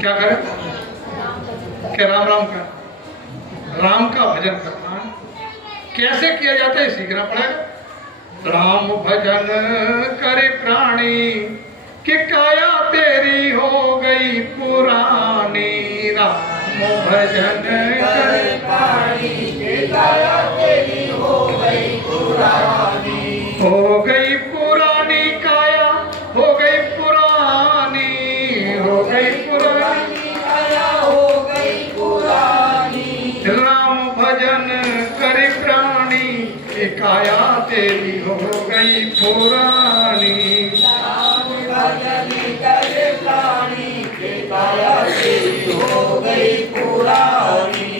क्या करें? क्या राम राम का राम का भजन करना है। कैसे किया जाता है सीखना पड़ेगा। राम भजन करे प्राणी कि काया तेरी हो गई पुरानी। राम भजन करे प्राणी कि काया तेरी हो गई पुरानी। हो गई पुरानी काया, हो गई पुरानी, हो गई पुरानी काया हो गई पुरानी। राम भजन करे प्राणी कि काया तेरी हो गई पुरानी। राम भजन करे प्राणी कि काया तेरी हो गई पुरानी।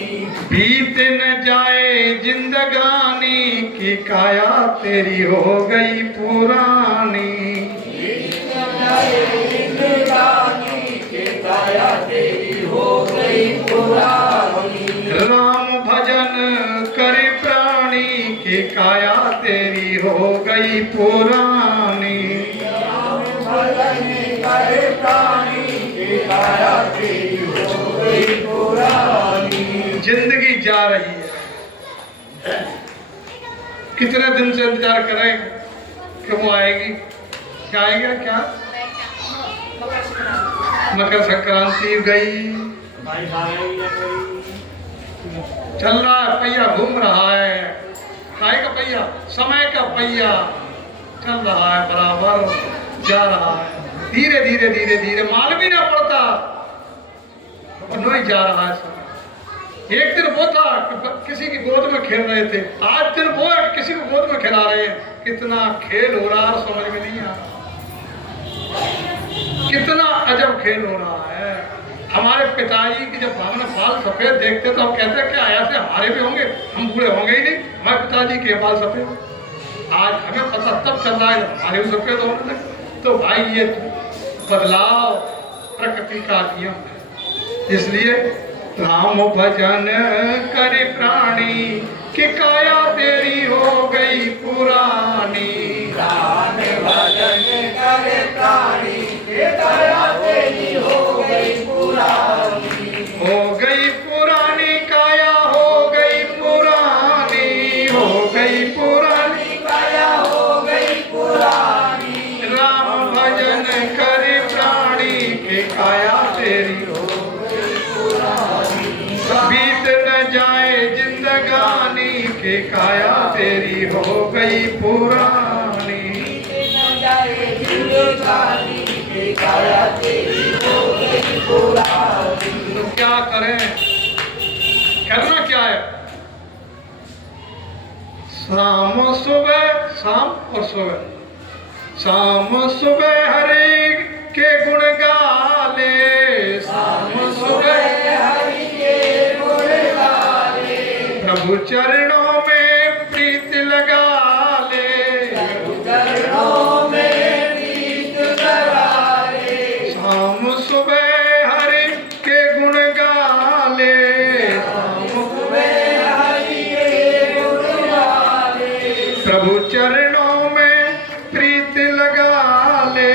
बीत न जाए जिंदगानी कि काया तेरी हो गई पुरानी। बीत न जाए जिंदगानी कि काया तेरी हो गई पुरानी। राम भजन करे प्राणी कि काया तेरी हो गई पुरानी। राम भजन करे प्राणी कि काया तेरी हो गई पुरानी। जिंदगी जा रही है, कितने दिन से इंतजार करें कि वो आएगी। क्या आएगा? क्या मकर संक्रांति गई, चल रहा है पहिया, घूम रहा है। काय का पहिया? समय का पहिया चल रहा है, बराबर जा रहा है। धीरे धीरे धीरे धीरे मालूम ही ना पड़ता और नहीं जा रहा है समय। एक दिन वो था कि किसी की गोद में खेल रहे थे, आज दिन वो है कि किसी को गोद में खिला रहे हैं। कितना खेल हो रहा है समझ में नहीं आ रहा। कितना अजब खेल हो रहा है। हमारे पिताजी की जब हमने बाल सफेद देखते तो हम कहते क्या ऐसे हमारे भी होंगे, हम बूढ़े होंगे ही नहीं। हमारे पिताजी के बाल सफेद, आज हमें पता तब चल रहा है हमारे भी सफेद होने लगे। तो भाई ये बदलाव प्रकृति का नियम है। इसलिए राम भजन करे प्राणी कि काया तेरी हो गई पुरानी। राम भजन करे प्राणी कि काया तेरी हो गई पुरानी। हो गई पुरानी काया, हो गई पुरानी, हो गई पुरानी काया हो गई पुरानी। राम भजन करे प्राणी कि काया तेरी हो गई पुरानी। बीत न जाए जिंदगानी कि काया तेरी हो गई पुरानी। न जाए जिंदगानी कि काया तेरी हो गई पुरानी। तो क्या करें? करना क्या है? शाम सुबह, शाम और सुबह, शाम सुबह हरि के गुण गाले। शाम सुबह हरि के गुण गाले। प्रभु चरणों में प्रीत लगा ले। चरणों में प्रीत लगा ले। शाम सुबह हरि के गुण गाले। शाम सुबह हरि के गुण गाले। प्रभु चरणों में प्रीत लगा ले।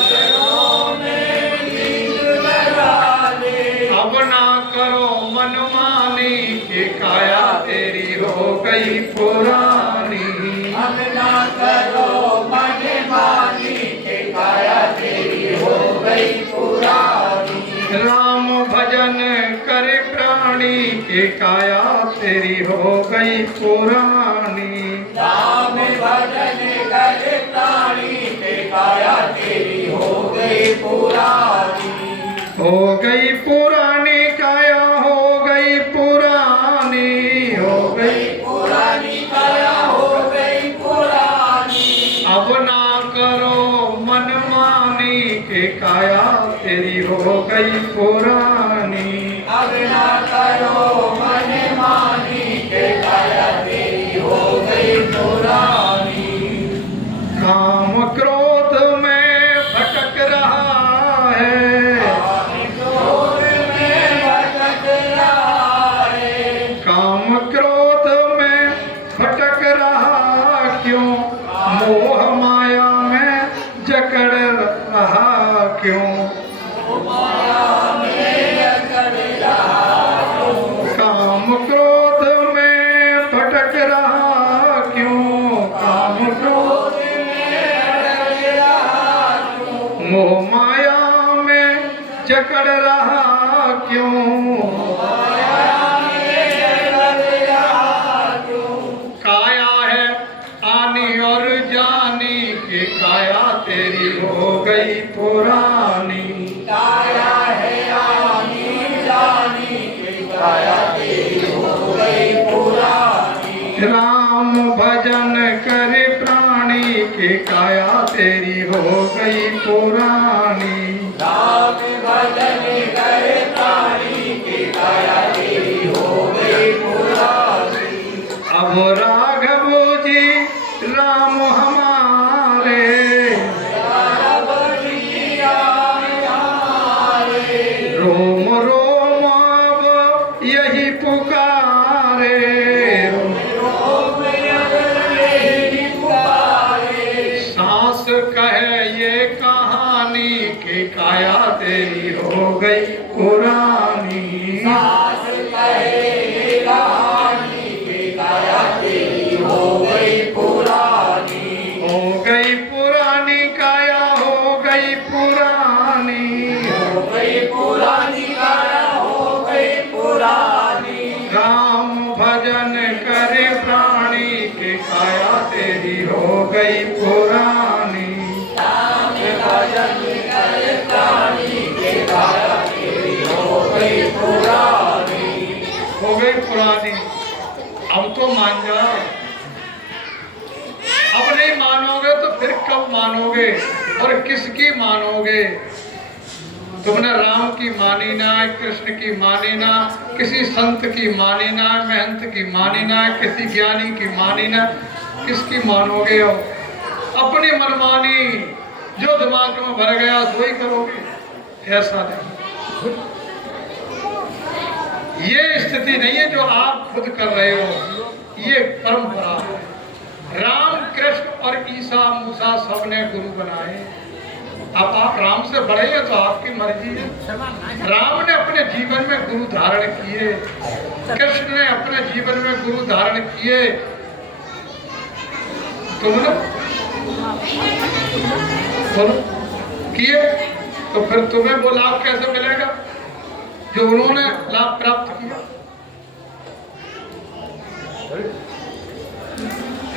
चरणों में प्रीत लगा ले। अब ना करो मनमानी कि काया तेरी हो गई पुरानी। अब ना करो मनमानी कि काया तेरी हो गई पुरानी। राम भजन करे प्राणी कि काया तेरी हो गई पुरानी। राम भजन करे प्राणी कि काया तेरी हो गई पुरानी। हो गई पुरानी काया, हो गई पुरानी, हो गई पुरानी काया हो गई पुरानी। अब ना करो मनमानी कि काया तेरी हो गई पुरानी। अब ना करो मनमानी कि काया तेरी हो गई पुरानी। काम क्रोध में भटक रहा है। काम क्रोध में भटक रहा है। काम क्रोध में भटक रहा क्यों? मोह माया में जकड़ रहा क्यों? माया जकड़ रहा क्यों, काया है आनी और जानी की काया तेरी हो गई पुरानी। काया है आनी जानी की काया तेरी हो गई पुरानी। राम भजन करे प्राणी की काया तेरी हो गई पुरानी। राम भजन करे प्राणी की काया तेरी हो गई पुरानी। अब राघव जी राम हमारे, रोम रोम अब यही पुकारे। सांस कहे ये कहानी की काया तेरी हो गई पुरानी। सांस कहे ये कहानी की काया तेरी हो गई पुरानी। हो गई पुरानी काया हो गई पुरानी। हो गई पुरानी काया हो गई पुरानी। राम भजन करे प्राणी की काया तेरी हो गई पुरानी। राम भजन करे प्राणी की काया तेरी हो गई पुरानी। हो गई पुरानी। अब तो मान जा। अब नहीं मानोगे तो फिर कब मानोगे और किसकी मानोगे? तुमने राम की मानी ना, कृष्ण की मानी ना, किसी संत की मानी ना, महंत की मानी ना, किसी ज्ञानी की मानी ना, किसकी मानोगे? हो अपनी मनमानी जो दिमाग में भर गया सो ही करोगे। ऐसा नहीं, ये स्थिति नहीं है जो आप खुद कर रहे हो, ये परंपरा है। राम कृष्ण और ईसा मूसा सबने गुरु बनाए। अब आप राम से बड़े हैं तो आपकी मर्जी है। राम ने अपने जीवन में गुरु धारण किए, कृष्ण ने अपने जीवन में गुरु धारण किए। तुमने किए तो फिर तुम्हें वो लाभ कैसे मिलेगा जो उन्होंने लाभ प्राप्त किया?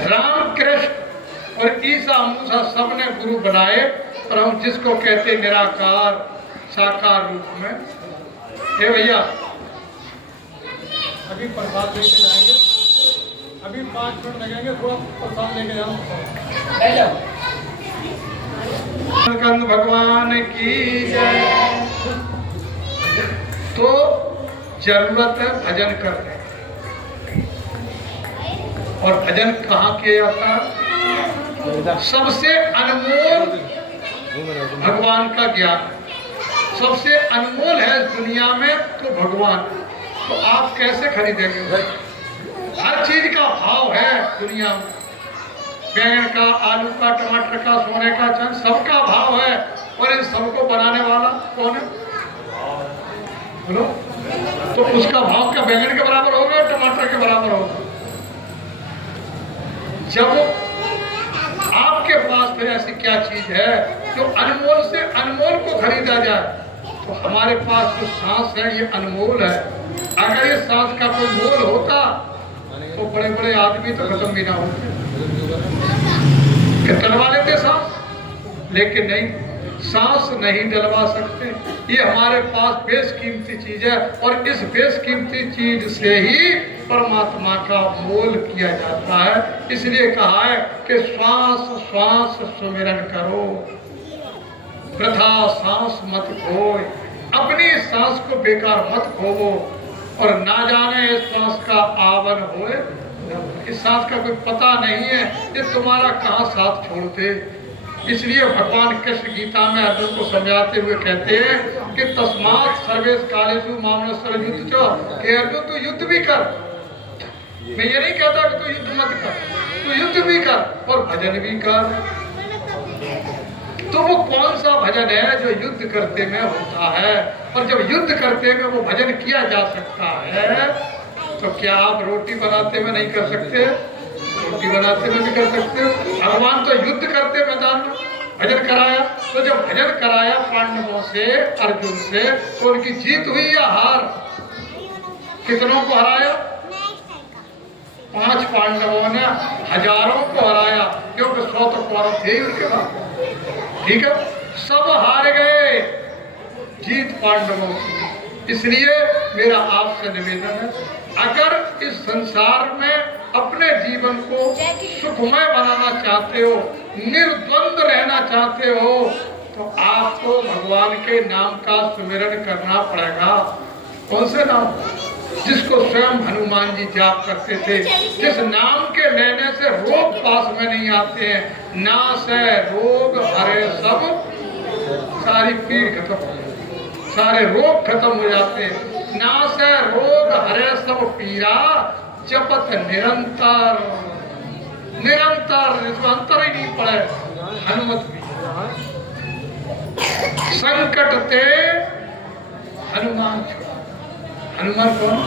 राम कृष्ण और ईसा मूसा सबने गुरु बनाए, पर हम जिसको कहते निराकार साकार रूप में। हे भैया अभी प्रसाद लेके जाएंगे, अभी 5 मिनट लगेंगे, थोड़ा प्रसाद लेके जाओ। कंद भगवान की जय। तो जरूरत है भजन करने, और भजन कहाँ किया जाता है? सबसे अनमोल भगवान का ज्ञान, सबसे अनमोल है दुनिया में तो भगवान। तो आप कैसे खरीदेंगे? हर चीज का भाव है दुनिया में, बैंगन का, आलू का, टमाटर का, सोने का, चांदी, सबका भाव है। और इन सबको बनाने वाला कौन है? बोलो। तो उसका भाव क्या बैंगन के बराबर होगा, टमाटर के बराबर होगा? जब आपके पास फिर ऐसी क्या चीज है जो अनमोल से अनमोल को खरीदा जाए? तो हमारे पास जो सांस है ये अनमोल है। अगर ये सांस का कोई मोल होता तो बड़े बड़े आदमी तो खत्म भी ना होते, डलवा लेते सांस, लेकिन नहीं, सांस नहीं डलवा सकते। ये हमारे पास बेशकीमती चीज है, और इस बेशकीमती चीज से ही परमात्मा का मोल किया जाता है। इसलिए कहा है कि श्वास श्वास सुमिरन करो, वृथा सांस मत खोए। अपनी सांस को बेकार मत खोवो, और ना जाने इस सांस का आवन होए। इस सांस का कोई पता नहीं है ये तुम्हारा कहाँ साथ छोड़ते। इसलिए भगवान कृष्ण गीता में अर्जुन को समझाते हुए कहते हैं कि तस्मात् सर्वेश कालेषु मामनस्सर युद्ध च, कि अर्जुन तू युद्ध भी कर। मैं ये नहीं कहता कि तू युद्ध मत कर, तू युद्ध भी कर और भजन भी कर। तो वो कौन सा भजन है जो युद्ध करते में होता है? और जब युद्ध करते में वो भजन किया जा सकता है, तो क्या आप रोटी बनाते में नहीं कर सकते? रोटी बनाते में भी कर सकते हो। भगवान तो युद्ध करते मैदान में, भजन कराया। तो जब भजन कराया पांडवों से, अर्जुन से, तो उनकी जीत हुई या हार? कितनों को हराया? 5 पांडवों ने हजारों को हराया, क्योंकि 100 तो कौरव थे ही उनके पास। ठीक है, सब हार गए, जीत पांडवों की। इसलिए मेरा आपसे निवेदन है, अगर इस संसार में अपने जीवन को सुखमय बनाना चाहते हो, निर्द्वंद रहना चाहते हो, तो आपको भगवान के नाम का सुमिरन करना पड़ेगा। कौन से नाम? जिसको स्वयं हनुमान जी जाप करते थे, जिस नाम के लेने से रोग पास में नहीं आते हैं। नाश है रोग हरे सब, सारी पीड़ खत्म, सारे रोग खत्म हो जाते हैं। नाश है रोग हरे सब पीरा, जपत निरंतर। निरंतर, इसमें अंतर ही नहीं पड़े। हनुमत भी संकट ते हनुमान छुड़ा। हनुमान कौन?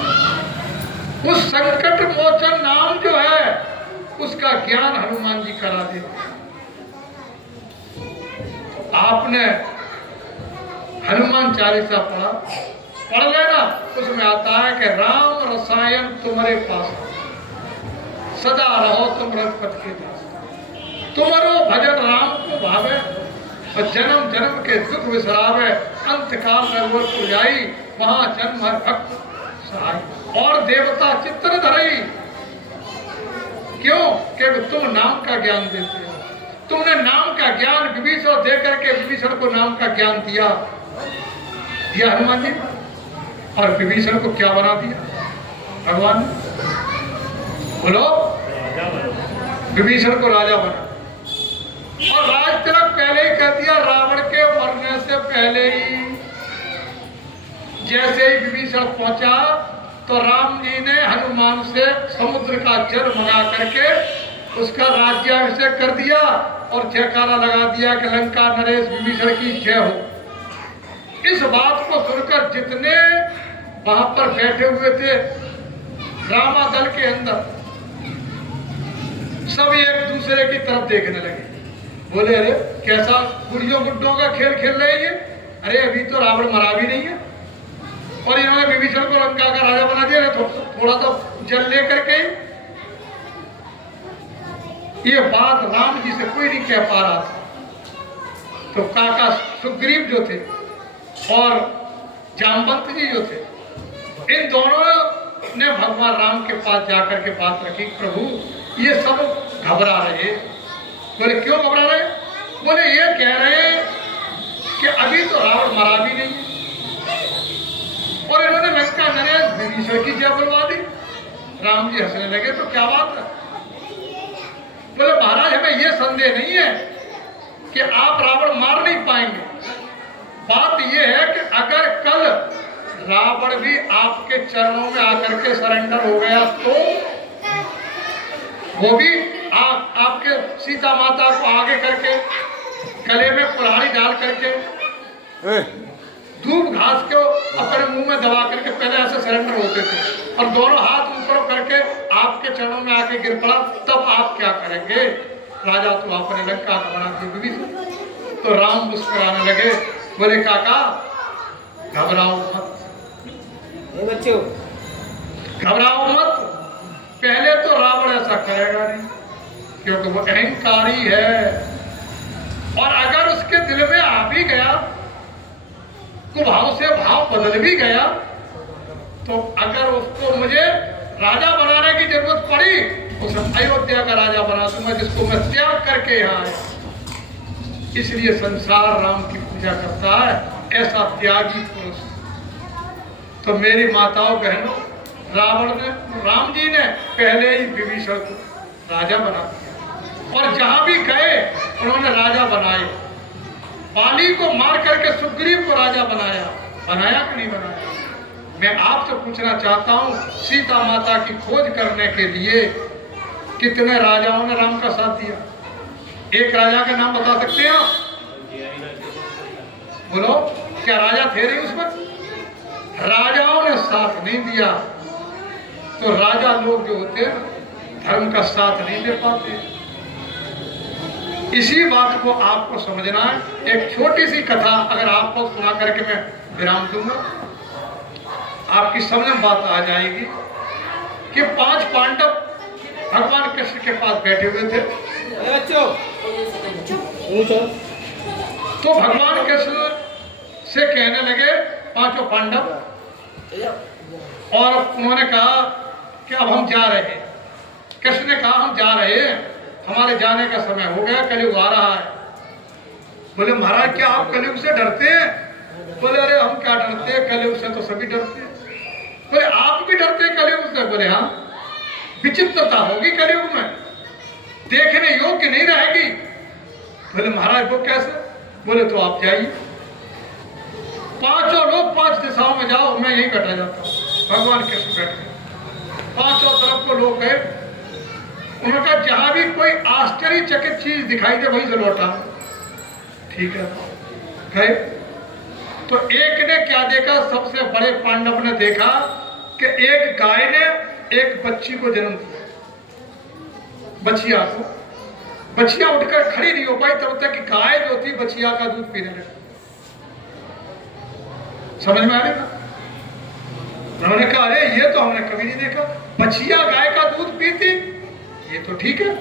उस संकट मोचन नाम जो है, उसका ज्ञान हनुमान जी करा देते। आपने हनुमान चालीसा पढ़ लेना, उसमें आता है कि राम रसायन तुम्हारे पास, सदा रहो तुम रघुपति के दास। तुम्हारो भजन राम को भावे, और जन्म जन्म के दुख विसरावे। अंत काल रघुवर पुजाई, वहां जन्म हर भक्त सहाय। और देवता चित्र धरई, क्यों? कि तुम नाम का ज्ञान देते हो। तुमने नाम का ज्ञान विभीषण दे करके विभीषण को नाम का ज्ञान दिया हनुमान जी। और विभीषण को क्या बना दिया भगवान? बोलो, विभीषण को राजा बना। और राज तिलक पहले ही कर दिया, रावण के मरने से पहले ही। जैसे ही विभीषण पहुंचा तो राम जी ने हनुमान से समुद्र का जल मंगा करके उसका राज्याभिषेक कर दिया और जयकारा लगा दिया कि लंका नरेश विभीषण की जय हो। इस बात को सुनकर जितने वहां पर बैठे हुए थे रामा दल के अंदर, सब एक दूसरे की तरफ देखने लगे। बोले, अरे कैसा बुढ़ियों बुड्ढों का खेल खेल रहे हैं? अरे अभी तो रावण मरा भी नहीं है, और इन्होंने विभीषण को लंका का राजा बना दिया। थोड़ा तो जल लेकर के। ये बात राम जी से कोई नहीं कह पा रहा था। तो काका सुग्रीव जो थे और जामवंत जी जो थे, इन दोनों ने भगवान राम के पास जाकर के बात रखी, प्रभु ये सब घबरा रहे। बोले, क्यों घबरा रहे? बोले, ये कह रहे हैं कि अभी तो रावण मरा भी नहीं और इन्होंने लंका नरेश विभीषण की जय बुलवा दी। राम जी हंसने लगे, तो क्या बात है? बोले, महाराज हमें यह संदेह नहीं है कि आप रावण मार नहीं पाएंगे। बात यह है कि अगर कल रावण भी आपके चरणों में आकर के सरेंडर हो गया तो वो भी आपके सीता माता को आगे करके गले में कुल्हाड़ी डाल करके धूप घास को अपने मुंह में दबा करके पहले ऐसे सरेंडर होते थे, और दोनों हाथ ऊपर करके आपके चरणों में आके गिर पड़ा, तब आप क्या करेंगे? राजा तो आपने लंका का बना दी विभीषण। तो राम मुस्कुराने लगे, बोले, काका घबराओ मत, बच्चों घबराओ मत। पहले तो रावण ऐसा करेगा नहीं, क्योंकि वो अहंकारी है, और अगर उसके दिल में आ भी गया, कुभाव से भाव बदल भी गया, तो अगर उसको मुझे राजा बनाने की जरूरत पड़ी, उसे अयोध्या का राजा बना दूंगा, जिसको मैं त्याग करके यहाँ आया। इसलिए संसार राम की पूजा करता है, ऐसा त्यागी पुरुष। तो मेरी माताओं बहनों, राम जी ने पहले ही विभीषण को राजा बना दिया, और जहां भी गए उन्होंने राजा बनाए। बाली को मार करके सुग्रीव को राजा बनाया कि नहीं बनाया? मैं आपसे पूछना चाहता हूं, सीता माता की खोज करने के लिए कितने राजाओं ने राम का साथ दिया? एक राजा का नाम बता सकते हैं आप? बोलो, क्या राजा थे नहीं उसमें? राजाओं ने साथ नहीं दिया, तो राजा लोग जो होते हैं धर्म का साथ नहीं दे पाते। इसी बात को आपको समझना है। एक छोटी सी कथा अगर आपको सुना करके मैं विराम दूंगा, आपकी समझ में बात आ जाएगी कि 5 पांडव भगवान कृष्ण के पास बैठे हुए थे। बच्चों तो भगवान कृष्ण से कहने लगे 5 पांडव, और उन्होंने कहा कि अब हम जा रहे हैं। कृष्ण ने कहा हम जा रहे हैं, हमारे जाने का समय हो गया, कलयुग आ रहा है। बोले महाराज क्या आप कलयुग से डरते हैं? बोले अरे हम क्या डरते हैं, कलयुग से तो सभी डरते हैं। बोले आप भी डरते हैं कलयुग से? बोले हाँ, विचित्रता होगी कलयुग में, देखने योग्य नहीं रहेगी। बोले महाराज वो कैसे? बोले तो आप जाइए, 5 लोग 5 दिशाओं में जाओ, मैं यहीं बैठा जाता हूँ। भगवान कृष्ण बैठ गए, 5 तरफ को लोग गए। उन्होंने कहा जहां भी कोई आश्चर्यचकित चीज दिखाई दे वहीं से लौटा। ठीक है, गए तो एक ने क्या देखा, सबसे बड़े पांडव ने देखा कि एक गाय ने एक बच्ची को जन्म दिया। बछिया को, बछिया उठकर खड़ी नहीं हो पाई तब तक कि गाय जो थी बछिया का दूध पीने लगी। समझ में आ रही ना? उन्होंने कहा अरे ये तो हमने कभी नहीं देखा, बछिया गाय का दूध पीती, ये तो ठीक है,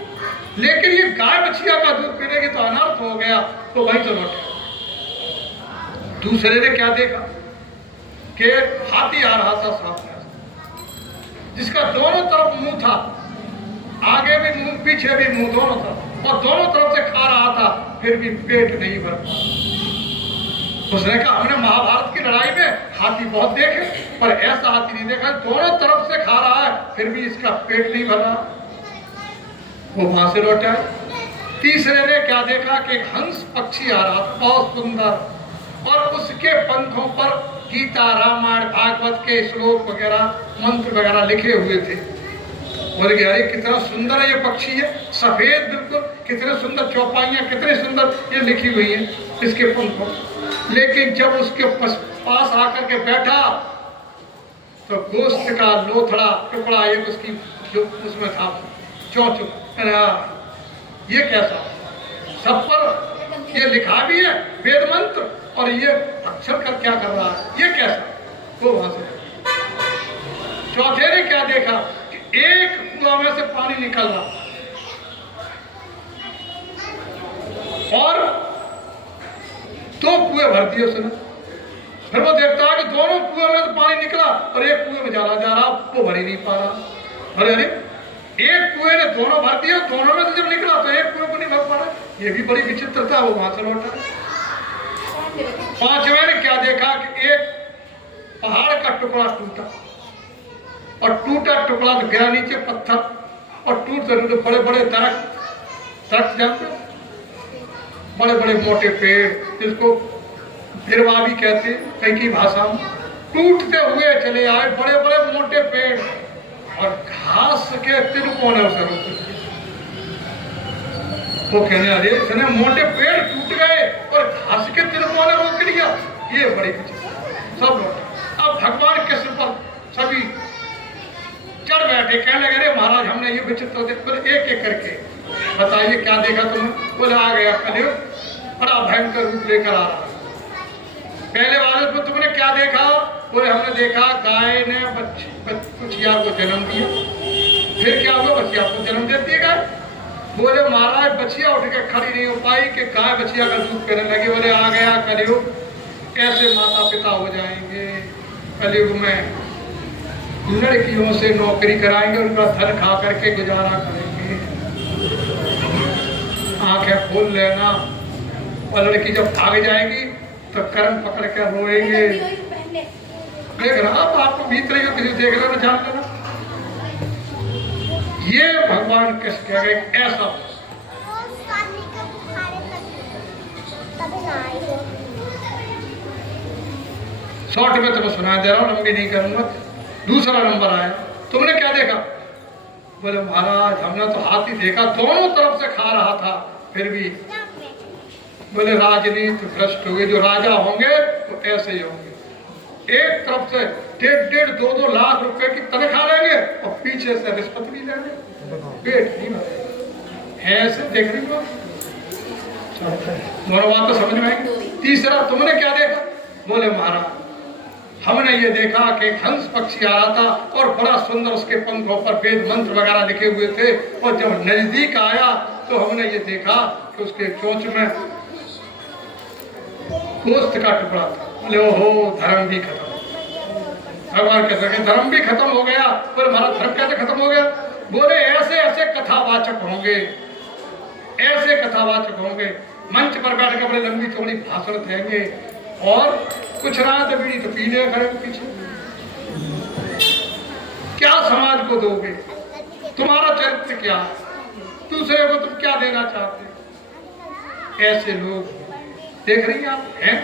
लेकिन ये गाय बछिया का दूध पीने की तो अनर्थ हो गया। तो वहीं तो लौटे। दूसरे ने क्या देखा कि हाथी आ रहा था सामने, जिसका दोनों तरफ मुंह था, आगे भी मुंह पीछे भी मुंह, दोनों तरफ, और दोनों तरफ से खा रहा था, फिर भी पेट नहीं भर पाया। उसने कहा हमने महाभारत की लड़ाई में हाथी बहुत देखे, पर ऐसा हाथी नहीं देखा, दोनों तरफ से खा रहा है फिर भी इसका पेट नहीं भर रहा। वो वहां से लौटा। तीसरे ने क्या देखा कि एक हंस पक्षी आ रहा था, बहुत सुंदर, और उसके पंखों पर गीता, रामायण, भागवत के श्लोक वगैरह, मंत्र वगैरह लिखे हुए थे। बोले अरे कितना सुंदर है ये पक्षी है, सफेद बिल्कुल, कितने सुंदर चौपाइयां, कितने सुंदर ये लिखी हुई है इसके पंखों। लेकिन जब उसके पास आकर के बैठा तो गोश्त का लोथड़ा टुकड़ा एक उसकी जो उसमें था, चौचुक, ये कैसा? सब पर ये लिखा भी है वेद मंत्र, और ये अक्षर कर क्या कर रहा है, ये कैसा? वो वहां से। चौथे ने क्या देखा कि एक कुआं में से पानी निकल रहा और 2 कुएं भर दिए उसने। फिर वो देखता है कि दोनों कुएं में से पानी निकला और एक कुएं में जा रहा, वो भर ही नहीं पा रहा। अरे अरे, एक कुएं ने दोनों भर दिए, दोनों में से जब निकला तो एक कुएं को नहीं भर पा रहा। ये भी बड़ी विचित्रता। वो वहां से लौटा। 5वें ने क्या देखा कि एक पहाड़ का टुकड़ा टूटा, और टूटा टुकड़ा तो गिरा नीचे पत्थर, और टूटते टूटे बड़े बड़े दरख्त जानते, बड़े बड़े मोटे पेड़, जिसको गिरवा भी कहते कहीं की भाषा में, टूटते हुए चले आए, बड़े बड़े मोटे पेड़, और घास के तिनकों ने उसे रोक दिया। वो कहने अरे इसने मोटे पेड़ टूट गए और घास के तिनकों ने रोक लिया, ये बड़ी विचित्र। सब लोग अब भगवान कृष्ण पर सभी चढ़ बैठे, कहने लगे अरे महाराज हमने ये विचित्र बोले एक एक करके बताइए क्या देखा तुमने? बोले आ गया कलयुग, बड़ा भयंकर रूप लेकर आ रहा। पहले वाले में तुमने क्या देखा? बोले हमने देखा गाय ने बछिया को जन्म दिया। फिर क्या हुआ? बछिया को जन्म दे दिया गाय। बोले महाराज बछिया उठ के खड़ी नहीं हो पाई कि गाय बछिया का दूध पीने लगी। बोले आ गया कलयुग, कैसे माता पिता हो जाएंगे कलयुग में, लड़कियों से नौकरी कराएंगे, उनका धन खा करके गुजारा करेंगे। आंखें खोल लेना, और लड़की जब भाग जाएगी तो कर्म पकड़ कर रोएंगे। देख रहा आपको भीतर ही किसी देख रहा ना, जान लेना। ये भगवान कृष्ण कह गए ऐसा। शॉर्ट में तुम्हें सुना दे रहा हूं, लंबी नहीं करूंगा। दूसरा नंबर आया, तुमने क्या देखा? बोले महाराज हमने तो हाथी देखा, दोनों तरफ से खा रहा था फिर भी। बोले राजनीति भ्रष्ट हुए, जो राजा होंगे तो ऐसे ही होंगे, एक तरफ से 1.5, 2 लाख रुपए की तनख्वाह लेंगे और पीछे से रिश्वत भी लेंगे, पेट नहीं भरेगा। ऐसे देख रही हो दोनों बात तो समझ में आई। तीसरा, तुमने क्या देखा? बोले महाराज हमने ये देखा कि एक हंस पक्षी आ रहा था और बड़ा सुंदर उसके पंखों पर वेद मंत्र वगैरह लिखे हुए थे, और जब नजदीक आया तो हमने ये देखा कि उसके चोंच में गोश्त का टुकड़ा था। बोले ओहो, धर्म भी खत्म। भगवान कह सके धर्म भी खत्म हो गया। बोले महाराज धर्म कैसे खत्म हो गया? बोले ऐसे ऐसे कथावाचक होंगे, ऐसे कथावाचक होंगे, मंच पर बैठ कर बड़े लंबी चौड़ी भाषण देंगे, और कुछ ना तो बीड़ी तो पी ले घर के पीछे। क्या समाज को दोगे? तुम्हारा चरित्र क्या है? दूसरे को तुम क्या देना चाहते? ऐसे लोग देख रही हैं आप, हैं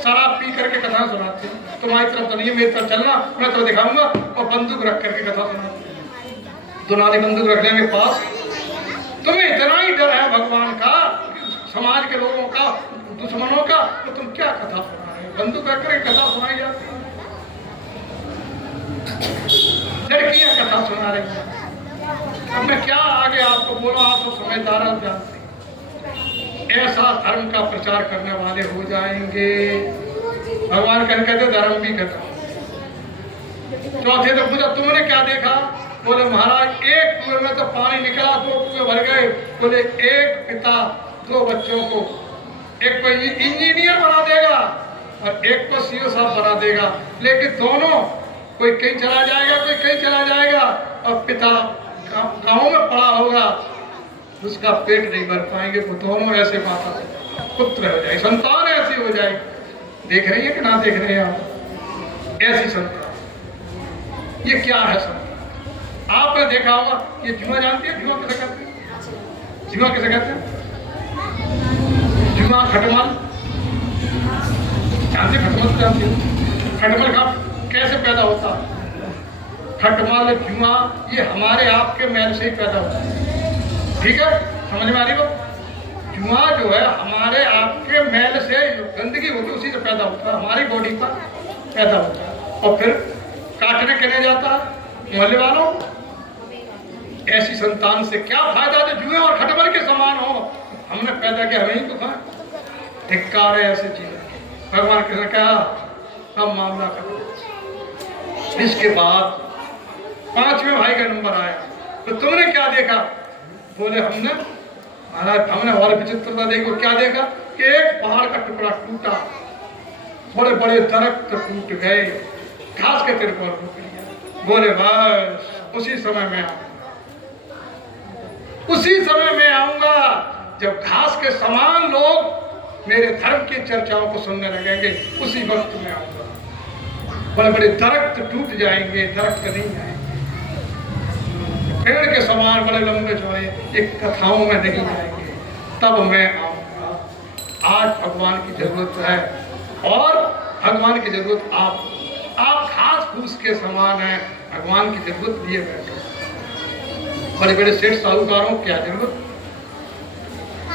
शराब पी करके कथा सुनाते हैं। तुम्हारी तरफ तो नहीं, मेरी तरफ चलना, मैं तो दिखाऊंगा, और बंदूक रख करके कथा सुनाते हैं। दोनाली बंदूक रख लेंगे पास। तुम्हें इतना ही डर है भगवान का, समाज के लोगों का, दुश्मनों का, तो तुम क्या कथा सुना रहे हो? बंदूक रख करके कथा सुनाई जाती है। लड़कियां कथा सुना रही हैं। अब मैं क्या आगे आपको बोला, आप तो समझदार जानते हैं। ऐसा धर्म का प्रचार करने वाले हो जाएंगे, भगवान कहते धर्म भी खत्म। चौथे तो पूछा तुमने क्या देखा? बोले महाराज एक कुएं में तो पानी निकला, 2 कुएं भर गए। बोले एक पिता 2 बच्चों को, एक को इंजीनियर बना देगा और एक को सीओ साहब बना देगा, लेकिन दोनों कोई कहीं चला जाएगा, कोई कहीं चला जाएगा, और पिता गाँव में पड़ा होगा, उसका पेट नहीं भर पाएंगे। वो दोनों ऐसे माता पुत्र हो जाए, संतान ऐसी हो जाए। देख रही है कि ना देख रहे हैं आप? ऐसी संतान, ये क्या है संतान? आपने देखा होगा, ये जुआ जानती है? जुआ किसे कहते हैं? जुआ किसे कहते हैं? जुआ खटमल जानते? खटमल जानती है? खटमल का कैसे पैदा होता है? खटमल जुआ ये हमारे आपके मैल से ही पैदा होता है। ठीक है, समझ में आ रही बात? जुआ जो है हमारे आपके मैल से, गंदगी होती है उसी से पैदा होता है, हमारी बॉडी पर पैदा होता है, और फिर काटने के लिए जाता है मोहल्ले वालों। ऐसी संतान से क्या फायदा जो जुए और खटमल के समान हो? हमने पैदा किया, हमें ही तो खाए। धिक्कार है ऐसे जीवन। भगवान कृष्ण कहा हम मामला करो। इसके बाद 5वें भाई का नंबर आया, तो तुमने क्या देखा? बोले हमने महाराज हमने और विचित्रता देखो। क्या देखा? कि एक पहाड़ का टुकड़ा टूटा, बड़े बड़े दरख्त टूट गए, घास के तिरकों टूट गया। बोले बस उसी समय में आऊंगा, उसी समय में आऊंगा जब घास के समान लोग मेरे धर्म की चर्चाओं को सुनने लगेंगे, उसी वक्त में आऊंगा। बड़े बड़े दरख्त टूट जाएंगे, दरख्त नहीं आएंगे, पेड़ के समान बड़े लंबे चौड़े, एक कथाओं में नहीं जाएंगे, तब मैं आऊंगा। आज भगवान की जरूरत है, और भगवान की जरूरत आप घास फूस के समान है, भगवान की जरूरत लिए बैठे। बड़े बड़े सेठ साहूकारों क्या जरूरत?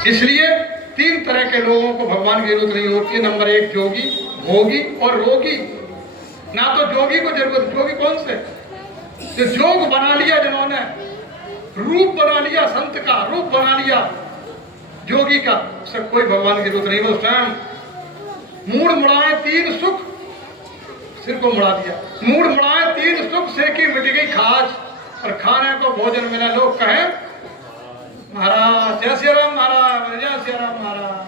इसलिए 3 तरह के लोगों को भगवान की जरूरत नहीं होती है। नंबर 1 जोगी, भोगी और रोगी। ना तो जोगी को जरूरत, जोगी कौन से? जो जोग बना लिया, जिन्होंने रूप बना लिया, संत का रूप बना लिया, जोगी का, उससे कोई भगवान की जरूरत नहीं। वो स्वयं मूड मुड़ाए 3 सुख, सिर को मुड़ा दिया। मूड मुड़ाए 3 सुख, सिर की मिट गई खाज, और खाने को भोजन मिला। लोग कहें महाराज जय श्री राम महाराज, जय श्री राम महाराज।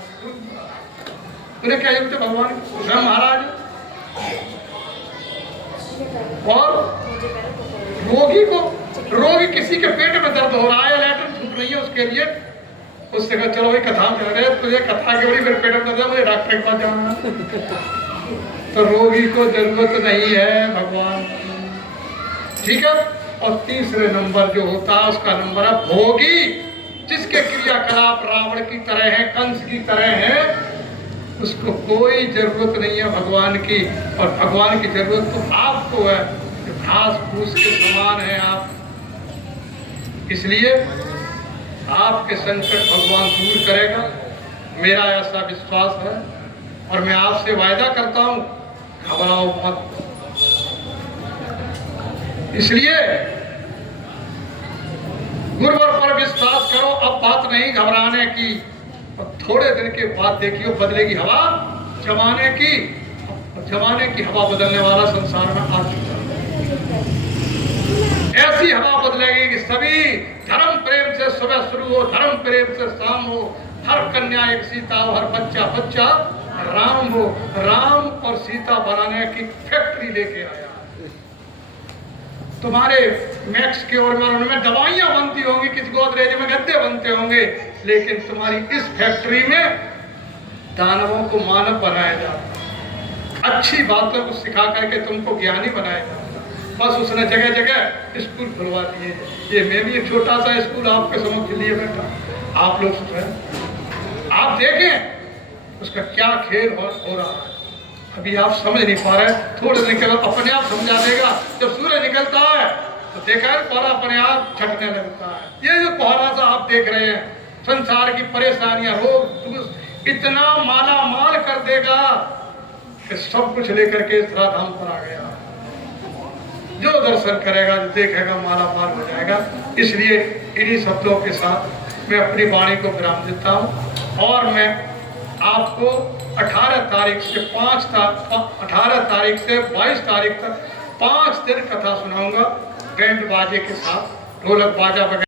उन्हें क्या जरूरत है भगवान? स्वयं महाराज। और रोगी किसी के पेट में दर्द हो रहा है, लैट्रिन फूट रही है, उसके लिए उससे कहा चलो भाई कथा चल रहे, तुझे कथा के बड़ी मेरे पेट में दर्द है, मुझे डॉक्टर के पास जाना। तो रोगी को जरूरत नहीं है भगवान की। ठीक है। और तीसरे नंबर जो होता है उसका नंबर है भोगी, जिसके क्रियाकलाप रावण की तरह है, कंस की तरह है, उसको कोई जरूरत नहीं है भगवान की। और भगवान की जरूरत तो आपको है, घास फूस के समान है आप। इसलिए आपके संकट भगवान दूर करेगा, मेरा ऐसा विश्वास है। और मैं आपसे वायदा करता हूं, घबराओ मत। इसलिए गुरुवर पर विश्वास करो। अब बात नहीं घबराने की, थोड़े दिन के बाद देखियो बदलेगी हवा जमाने की हवा बदलने वाला संसार में आ चुका है। ऐसी हवा बदलेगी कि सभी धर्म प्रेम से सुबह शुरू हो, धर्म प्रेम से शाम हो, हर कन्या एक सीता हो, हर बच्चा बच्चा राम हो। राम और सीता बनाने की फैक्ट्री लेके आया। तुम्हारे मैक्स के और उनमें दवाइयां बनती होंगी, किसी गोदरेज में गद्दे बनते होंगे, लेकिन तुम्हारी इस फैक्ट्री में दानवों को मानव बनाया जाता है, अच्छी बातों को सिखा करके तुमको ज्ञानी बनाया जाता है। बस उसने जगह जगह स्कूल खुलवा दिए। ये मैं भी एक छोटा सा स्कूल आपके समक्ष लिए बैठा, आप लोग सुन, आप देखें उसका क्या खेल हो रहा है। अभी आप समझ नहीं पा रहे, थोड़े दिन के बाद अपने आप समझा देगा। जब सूरज निकलता है तो देखा है कोहरा अपने आप छटने लगता है। ये जो कोहरा सा आप देख रहे हैं, संसार की परेशानियां, रोग इतना माला माल कर देगा कि सब कुछ लेकर के धराधाम पर आ गया। जो दर्शन करेगा, जो देखेगा, माला माल हो जाएगा। इसलिए इन्हीं शब्दों के साथ मैं अपनी वाणी को विराम देता हूँ और मैं आपको 18 तारीख से 22 तारीख तक 5 दिन कथा सुनाऊंगा बैंड बाजे के साथ, ढोलक बाजा वगैरह।